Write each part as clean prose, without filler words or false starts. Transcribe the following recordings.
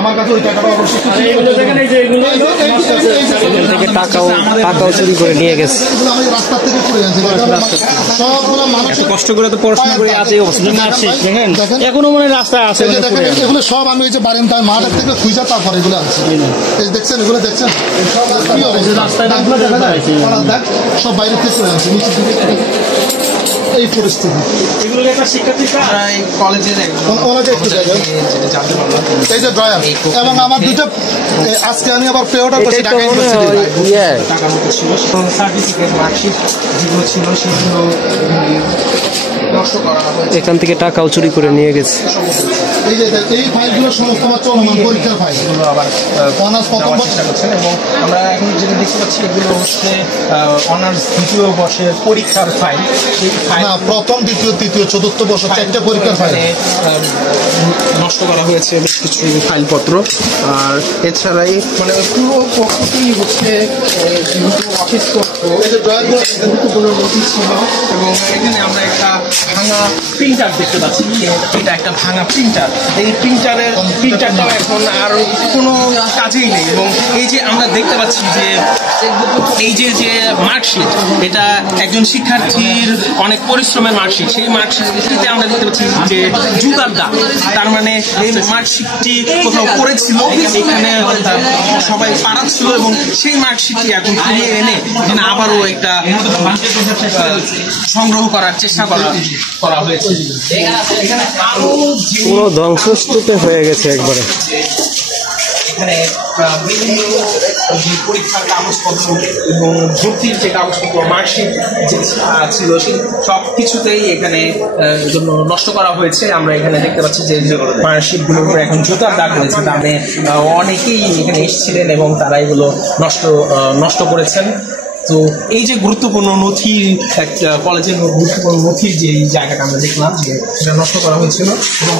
আমার কাছে ওই টাকাটা অবশ্যই টাকাও চুরি করে নিয়ে গেছে। রাস্তা থেকে চলে যাচ্ছে সবগুলো মানুষ কষ্ট করে তো পড়াশোনা করে আছে দেখেন এখনো মনে রাস্তায় আছে। এগুলো সব আমি এই যে বারেন্দায় মাঠের থেকে খুঁজা তারপর এগুলো আনছি। এই দেখছেন এগুলো দেখছেন সব বাইরে থেকে চলে যাচ্ছে নিচের দিকে এই পরিস্থিতি। এগুলো একটা শিক্ষার্থীরা কলেজের এই যে ড্রয়ার এবং আমার দুটো আজকে আমি আবার পেওটা করছি ঢাকা ইউনিভার্সিটি টাকার মতো ছিল সার্টিফিকেট মার্কশিট যেগুলো ছিল সেগুলো নষ্ট করা হয়েছে। এখান থেকে টাকাও চুরি করে নিয়ে গেছে। এই যে এই ফাইলগুলো সমস্ত আমার চলমান পরীক্ষার ফাইলগুলো আবার অনার্স প্রথম চেষ্টা করছেন এবং আমরা এখন যেটা দেখতে পাচ্ছি এগুলো হচ্ছে অনার্স দ্বিতীয় বর্ষের পরীক্ষার ফাইল। না প্রথম দ্বিতীয় তৃতীয় চতুর্থ বর্ষ চারটা পরীক্ষার ফাইল নষ্ট করা হয়েছে বেশ কিছু ফাইলপত্র। আর এছাড়াই মানে পুরো প্রকৃতি হচ্ছে অফিস গুরুত্বপূর্ণ নোটিশ ছিল এবং এখানে আমরা একটা ভাঙা প্রিন্টার দেখতে পাচ্ছি। এটা একটা ভাঙা প্রিন্টার। এই প্রিন্টারটাও এখন আর কোনো কাজেই নেই এবং এই যে আমরা দেখতে পাচ্ছি যে এই যে মার্কশিট এটা একজন শিক্ষার্থীর অনেক পরিশ্রমের মার্কশিট। সেই মার্কশিটে আমরা দেখতে পাচ্ছি যে জুতার দাগ, তার মানে এই মার্কশিটটি কোথাও পড়েছিল, এখানে সবাই পাড়াচ্ছিল এবং সেই মার্কশিটটি এখন ফিরিয়ে এনে এখানে আবারও একটা সংগ্রহ করার চেষ্টা করা হয়েছে। পুরো ধ্বংসস্তূপে হয়ে গেছে একবারে। এখানে বিভিন্ন যে পরীক্ষার কাগজপত্র এবং ভর্তির যে কাগজপত্র মার্কশিট যে ছিল সেই সব কিছুতেই এখানে জন্য নষ্ট করা হয়েছে। আমরা এখানে দেখতে পাচ্ছি যে মার্কশিটগুলোর উপরে এখন জুতার দাগ রয়েছে। তার মানে অনেকেই এখানে এসেছিলেন এবং তারা এগুলো নষ্ট করেছেন। তো এই যে গুরুত্বপূর্ণ নথি, কলেজের গুরুত্বপূর্ণ নথির যে জায়গাটা আমরা দেখলাম যে সেটা নষ্ট করা হয়েছিল এবং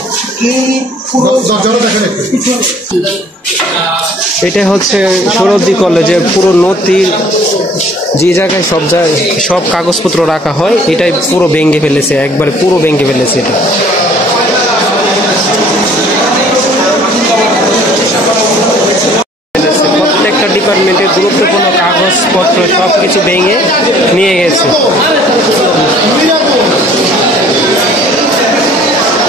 এই এটা হচ্ছে সৌরদ্বীপ কলেজের পুরো নথি যে জায়গায় সব কাগজপত্র রাখা হয় এটাই পুরো ভেঙে ফেলেছে, একবারে পুরো ভেঙে ফেলেছে এটা। প্রত্যেকটা ডিপার্টমেন্টের গুরুত্বপূর্ণ কাগজপত্র সব কিছু ভেঙে নিয়ে গেছে।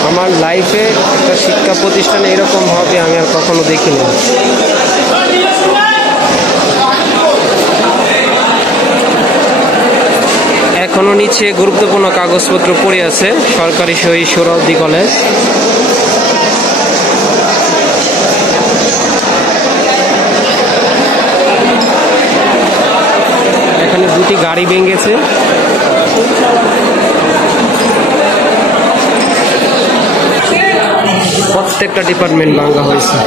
আমার লাইফে একটা শিক্ষা প্রতিষ্ঠানে এরকম হবে আমি আর কখনো দেখিনি। এখনো নিচে গুরুত্বপূর্ণ কাগজপত্র পড়ে আছে সরকারি শহীদ সোহরাওয়ার্দী কলেজ। এখানে দুটি গাড়ি ভেঙেছে। প্রত্যেকটা ডিপার্টমেন্ট ভাঙা হয়েছে।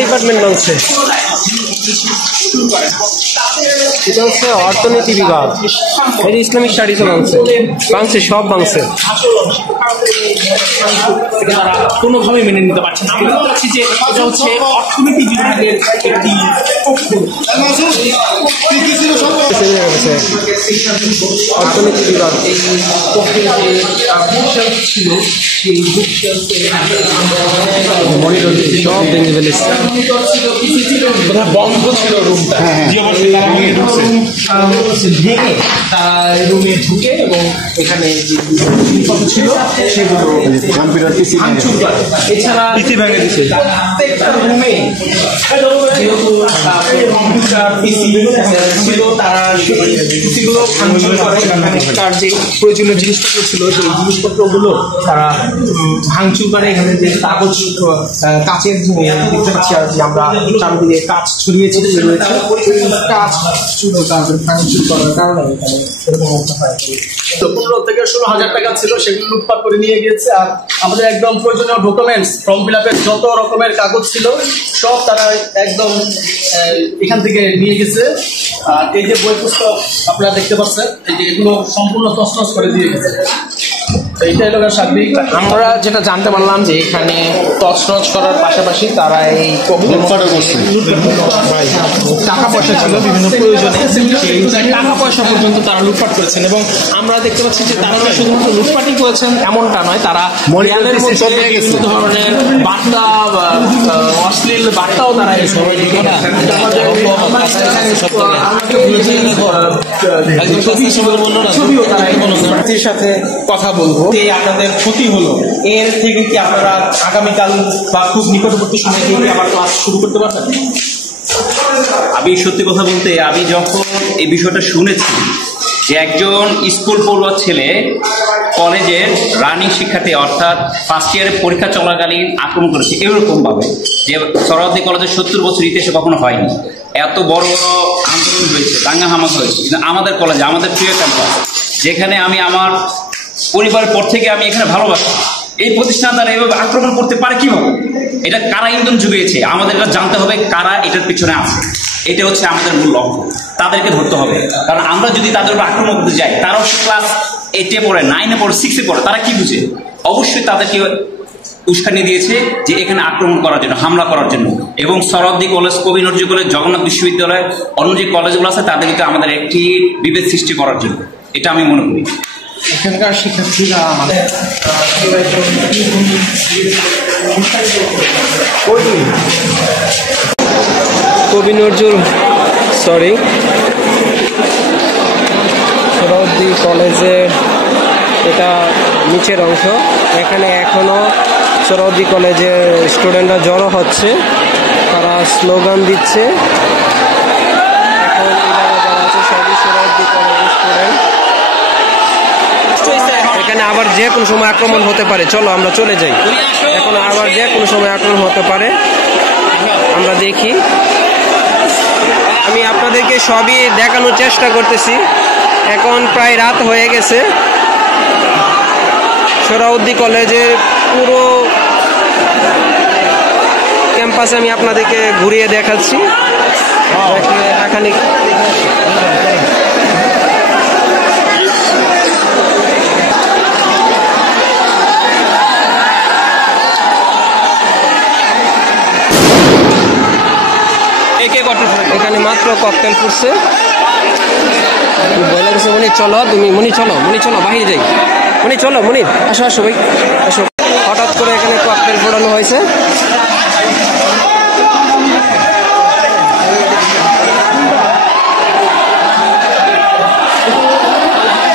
ডিপার্টমেন্ট ভাঙছে, এটা হচ্ছে অর্থনীতি বিভাগ, এটা ইসলামিক স্টাডিজও ভাঙছে সব ভাঙছে। তারা কোনোভাবে মেনে নিতে পারছে না। আমরা দেখতে পাচ্ছি যে এটা হচ্ছে অর্থনীতি বিভাগের একটি অর্থনীতি বিভাগ ছিল সেই সব ভেঙে ফেলেছে। বন্ধ ছিল রুমটা, ভেঙে তারা রুমে ঢুকে এবং এখানে যে জিনিসপত্র ছিল সেগুলো ভাঙচুর করে। এছাড়া প্রত্যেকটা রুমে যেহেতু কম্পিউটার পিসি ছিল তারা সেই পিসিগুলো ভাঙচুর করে। তার যে প্রয়োজনীয় জিনিসপত্র ছিল সেই জিনিসপত্রগুলো তারা ভাঙচুর করে। এখানে যে কাগজ কাচের দেখতে পাচ্ছি আর যে আমরা চারদিকে কাচ ছড়িয়ে ছিটিয়ে রয়েছে, কাচ ভাঙচুর করার কারণে এখানে এরকম অবস্থা হয়। 15 থেকে 16,000 টাকা ছিল, সেগুলো লুটপাট করে নিয়ে গিয়েছে। আর আমাদের একদম প্রয়োজনীয় ডকুমেন্টস, ফর্ম ফিল আপের যত রকমের কাগজ ছিল সব তারা একদম এখান থেকে নিয়ে গেছে। আর এই যে বই পুস্তক আপনারা দেখতে পাচ্ছেন, এই যে এগুলো সম্পূর্ণ তছনছ করে দিয়ে গেছে। এইটা হলো সার্বিক। আমরা যেটা জানতে পারলাম যে এখানে তছনছ করার পাশাপাশি তারা এই টাকা পয়সা ছিল বিভিন্ন প্রয়োজনে, সেই টাকা পয়সা পর্যন্ত তারা লুটপাট করেছেন। এবং আমরা দেখতে পাচ্ছি যে তারা শুধুমাত্র লুটপাটই করেছেন এমনটা নয়, তারা দেয়ালের মধ্যে বিভিন্ন ধরনের বার্তা, অশ্লীল বার্তাও তারা ছবির সাথে কথা বলবো। আপনাদের ক্ষতি হলো, এর থেকে কি আপনারা আগামীকাল বা খুব নিকটবর্তী সময় থেকে আবার ক্লাস শুরু করতে পারবেন? আমি সত্যি কথা বলতে, আমি যখন এই বিষয়টা শুনেছি যে একজন স্কুল পড়ুয়া ছেলে কলেজের রানিং শিক্ষার্থী অর্থাৎ ফার্স্ট ইয়ারের পরীক্ষা চলাকালীন আক্রমণ করেছে, এরকম ভাবে যে সোহরাওয়ার্দী কলেজের 70 বছর ইতিহাসে কখনো হয়নি। এত বড় বড় আন্দোলন হয়েছে, দাঙ্গা হামলা হয়েছে, কিন্তু আমাদের কলেজে, আমাদের প্রিয় ক্যাম্পাস, যেখানে আমি আমার পরিবারের পর থেকে আমি এখানে ভালোবাসি, এই প্রতিষ্ঠান দ্বারা এইভাবে আক্রমণ করতে পারে কিভাবে? এটা কারা ইন্ধন জুগিয়েছে? আমাদের জানতে হবে কারা এটার পিছনে আছে। এটা হচ্ছে আমাদের মূল লক্ষ্য, তাদেরকে ধরতে হবে। কারণ আমরা যদি তাদের উপর আক্রমণ করতে যাই, তারাও ক্লাস 8-এ পড়ে, 9-এ পড়ে, 6-এ পড়ে, তারা কি বুঝে? অবশ্যই তাদেরকে উস্কানি দিয়েছে যে এখানে আক্রমণ করার জন্য, হামলা করার জন্য। এবং সোহরাওয়ার্দী কলেজ, কবি নজরুল কলেজ, জগন্নাথ বিশ্ববিদ্যালয়, অন্য যে কলেজগুলো আছে তাদেরকে আমাদের একটি বিভেদ সৃষ্টি করার জন্য, এটা আমি মনে করি। এখানকার শিক্ষার্থীরা আমাদের কবি নজরুল সোহরাওয়ার্দী কলেজের এটা নিচের অংশ। এখানে এখনো সোহরাওয়ার্দী কলেজের স্টুডেন্টরা জড়ো হচ্ছে, তারা স্লোগান দিচ্ছে। এখন যারা আছে সবই সোহরাওয়ার্দী কলেজের স্টুডেন্ট। এখানে আবার যে কোনো সময় আক্রমণ হতে পারে, চলো আমরা চলে যাই। এখন আবার যে কোনো সময় আক্রমণ হতে পারে, আমরা দেখি। আমি আপনাদেরকে সবই দেখানোর চেষ্টা করতেছি। এখন প্রায় রাত হয়ে গেছে। সোহরাওয়ার্দী কলেজের পুরো ক্যাম্পাসে আমি আপনাদেরকে ঘুরিয়ে দেখাচ্ছি। এখানে এখানে মাত্র ককটেল ফুটছে। ভয় লাগছে। মনি চলো, তুমি মনি চলো বাহিরে যাই। মনি চলো, মনি আসো আসো ভাই আসো। হঠাৎ করে এখানে ককটেল ফোটানো হয়েছে।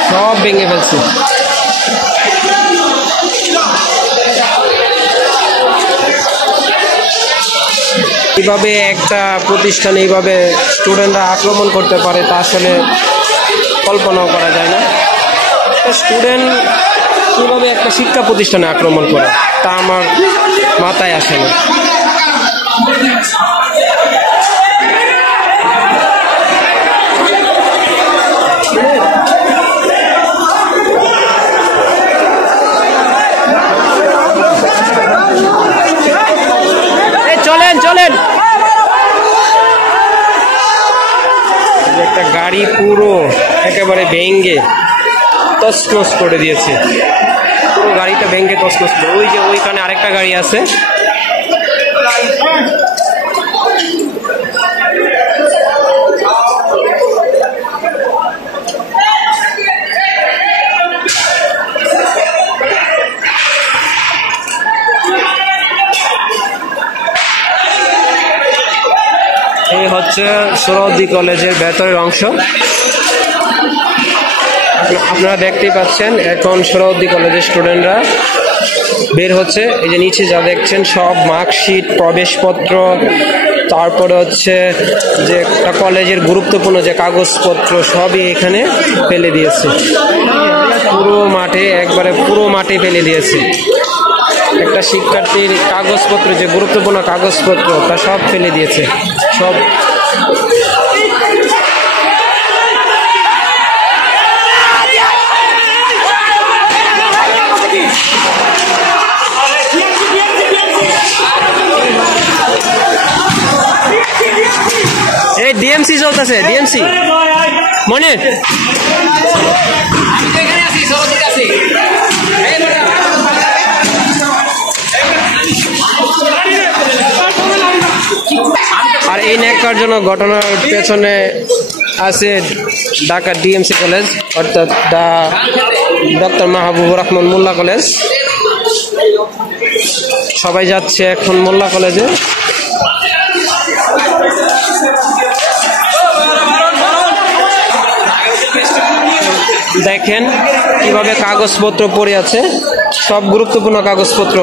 সব ভেঙে ফেলছে। এইভাবে একটা প্রতিষ্ঠান এইভাবে স্টুডেন্টরা আক্রমণ করতে পারে তা আসলে কল্পনাও করা যায় না। স্টুডেন্ট কীভাবে একটা শিক্ষা প্রতিষ্ঠানে আক্রমণ করে তা আমার মাথায় আসে না। চলেন। একটা গাড়ি পুরো একেবারে ভেঙ্গে তছনছ করে দিয়েছে। পুরো গাড়িটা ভেঙ্গে তছনছ করে। ওই যে ওইখানে আরেকটা গাড়ি আছে। এই হচ্ছে সোহরাওয়ার্দী কলেজের ভেতরের অংশ। আপনারা দেখতেই পাচ্ছেন এখন সোহরাওয়ার্দী কলেজের স্টুডেন্টরা বের হচ্ছে। এই যে নিচে যা দেখছেন সব মার্কশিট, প্রবেশপত্র, তারপরে হচ্ছে যে কলেজের গুরুত্বপূর্ণ যে কাগজপত্র সবই এখানে ফেলে দিয়েছে। পুরো মাঠে ফেলে দিয়েছে। একটা শিক্ষার্থীর কাগজপত্র, যে গুরুত্বপূর্ণ কাগজপত্র তা সব ফেলে দিয়েছে। সব এই ডিএমসি চলতেছে, ডিএমসি মনে এই ন্যাক্কারজনক ঘটনার পেছনে আছে ঢাকা ডিএমসি কলেজ, অর্থাৎ ডক্টর মাহবুবুর রহমান মোল্লা কলেজ। সবাই যাচ্ছে এখন মোল্লা কলেজে। দেখেন কিভাবে কাগজপত্র পড়ে আছে, সব গুরুত্বপূর্ণ কাগজপত্র